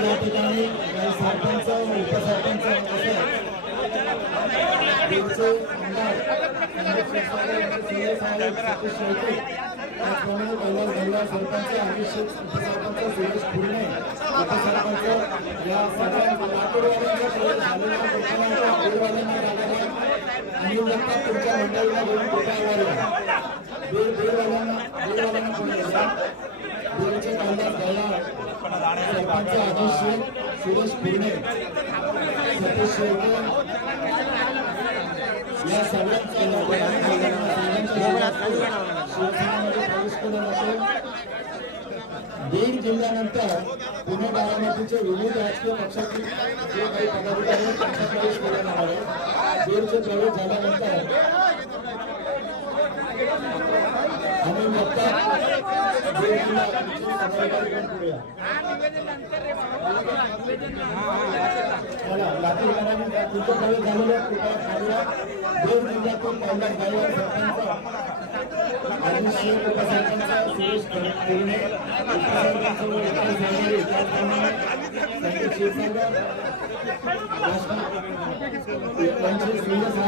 या ठिकाणी काही सरपंच उपसरपंच त्याचप्रमाणे कैलास गल्ला सरपंच अभिषेक उपसरपंच सुरेश फुरणे उपसरपंच या सगळ्या लातूरवाल्यांना लोकांना बीडवाल्यांना झालेल्या आणि तुमच्या मंडळीला घेऊन कुठे आवाले बीड सुरेश फुरणे सतीश शेळके या सगळ्यांचा शिवसेनेमध्ये प्रवेश केला जातो बीड जिल्ह्यानंतर पुणे बारामतीचे विविध राजकीय पक्षातील जे काही पदाधिकारी प्रवेश केला जाणार आहे बीडचे प्रवेश झाल्यानंतर आम्ही बघता बीड कृपया जिल्ह्यातून सरपंच उपसरपंच सुरेश उपसरपंच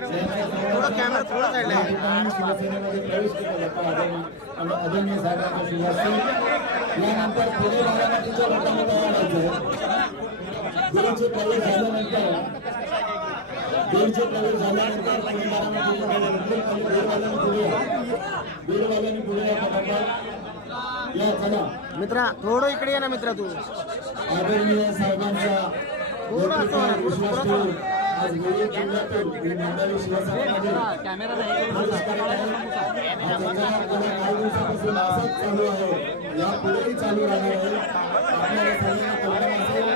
थोडं थोडं शिवसेनेमध्ये प्रवेश केला जातो आदरणीय आणि आदरणीय साहेबांच्या शुभास्ते यानंतर पुणे बारामतीच्या लोकांना तयार व्हायचं बीडचे प्रवेश झाल्यानंतर बीडचे प्रवेश झाल्यानंतर पुणे बारामतीच्या बीडवाल्यांनी पुढे या. बीडवाल्यांनी पुढे या पटापट या चला मित्रा थोडं इकडे ये ना मित्रा तू आदरणीय विश्वास ठेवून आज दिवसापासून असाच चालू आहे. यापुढेही चालू राहणार आहे. आपल्याला सगळ्यांना असेल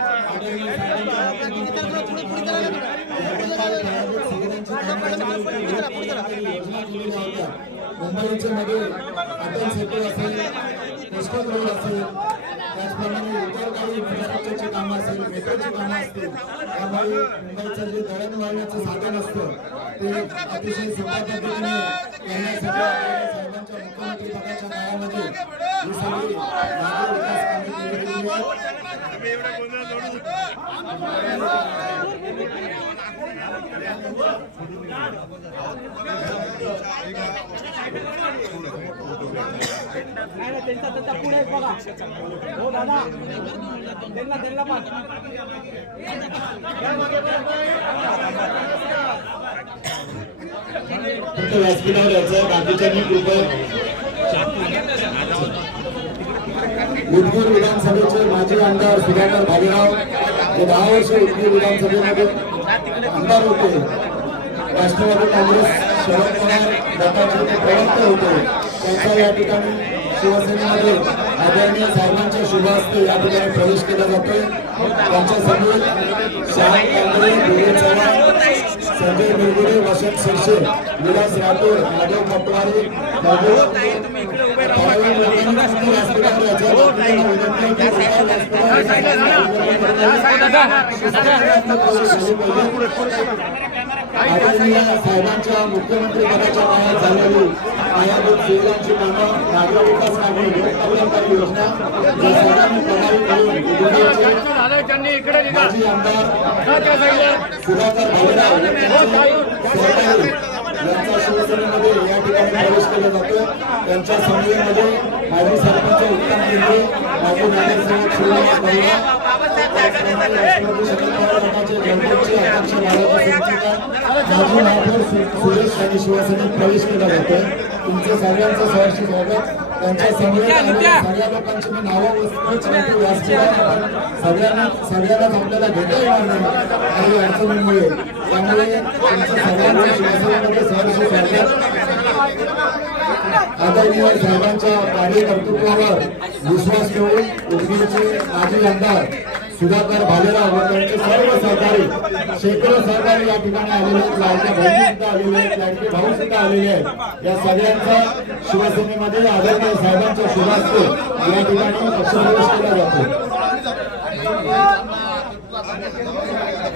मुंबईच्या मध्ये अटल सेतू असेल पुष्कळ रोड असेल. त्याचप्रमाणे इतर काही इन्फ्रास्ट्रक्चरची कामं असेल मेट्रोची कामं असतील त्यामुळे मुंबईचं जे दळणवळणाचं साधन असतं ते अतिशय सोप्या पद्धतीने करण्यासाठी साहेबांच्या मुख्यमंत्री पदाच्या काळामध्ये ही सगळी नागरी विकास कामे केली आहेत. फक्त व्यासपीठावर यायचं बाकीच्यांनी कृपया उदगीर विधानसभेचे माजी आमदार सुधाकर भालेराव हे दहा वर्ष उदगीर विधानसभेमध्ये आमदार होते. राष्ट्रवादी काँग्रेस शरद पवार गटाचे प्रवक्ते होते. त्यांचा या ठिकाणी शिवसेनेमध्ये आदरणीय साहेबांच्या शुभ हस्ते या ठिकाणी प्रवेश केला जातोय. त्यांच्यासमोर श्याम कांबळे विजय चव्हाण संजय निरगुडे वसंत शिरसे विलास राठोड माधव पटवारी. बाकीच्यांना विनंती आदरणीय साहेबांच्या मुख्यमंत्री पदाच्या काळात झालेली पायाभूत सुविधांची कामं नागरी विकास कामे लोककल्याणकारी योजना या सर्वांनी प्रभावी करून माजी आमदार सुधाकर भावराव सहकारी यांचा शिवसेनेमध्ये या ठिकाणी प्रवेश केला जातो त्यांच्या समूहामध्ये माजी सरपंच उत्तम शिंदे माजी नगरसेवक श्रीनिवास महिला शिवसेनेत प्रवेश केला जातोय तुमचं सगळ्यांचं सहर्ष स्वागत त्यांच्या सगळ्या लोकांची मी नावं सगळ्यांना सगळ्यांनाच आपल्याला घेता येणार नाही काही अडचणींमुळे त्यामुळे तुमचं सगळ्यांचं शिवसेनेमध्ये सहर्ष स्वागत आदरणीय साहेबांच्या कार्यकर्तृत्वावर विश्वास ठेवून उदगीरचे माजी आमदार सुधाकर भालेराव व त्यांचे सर्व सहकारी शेकडो सहकारी या ठिकाणी आलेले आहेत. लाडक्या बहिणी सुद्धा आलेले आहेत. लाडके भाऊ सुद्धा आलेले आहेत. या सगळ्यांचा शिवसेनेमध्ये आदरणीय साहेबांचा शुभास्ते या ठिकाणी पक्षप्रवेश केला जातो.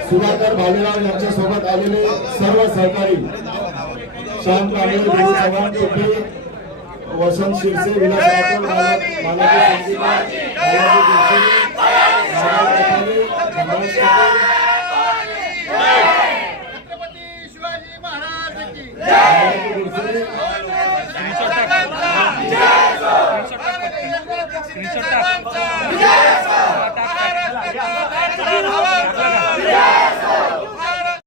सुधाकर भालेराव यांच्या सोबत आलेले सर्व सहकारी श्याम कांबळे चव्हाण तुपे वसंत शिरसे विलास স্ক্রিনশট